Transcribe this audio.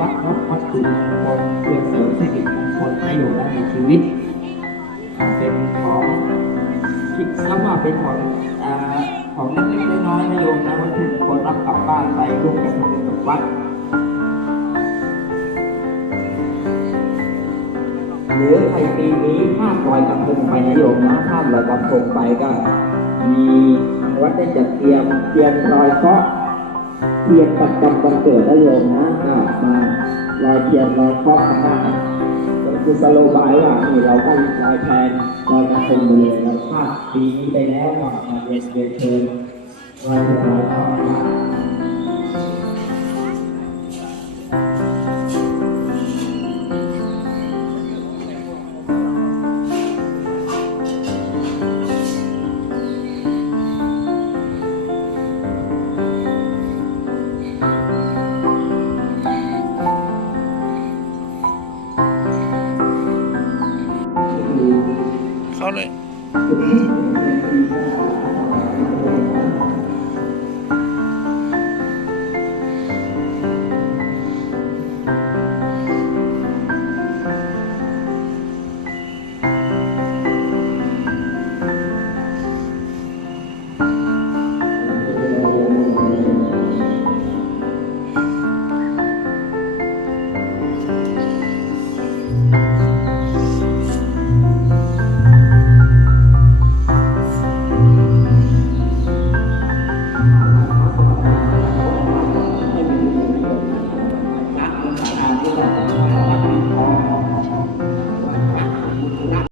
วัดพบวัตถุมงคลเพื่อเสริมสิริมงคลให้อยู่ในชีวิต เป็นของคิดซะว่าเป็นของของเล็กๆน้อยๆนโยมนะวัตถุงคนรับกลับบ้านไปร่วมกันทำกับวัดหรือในปีนี้ห้ามลอยกำพึงไปนโยมนะห้ามลอยกระทงไปก็ มีวัดได้จัดเตรียมเตรียมรอยเคาะ เทียนประจำวันเกิดนะโยมนะก็มาลอยเทียนลอยครอบกันได้ก็คือสโลบายว่านี่เราก็ลอยแทนลอยกระทงไปเลยเราพลาดปีนี้ไปแล้วก็มาเรียนเรียนเชิญลอยเทียนลอยคราะห์มาเขา 好嘞。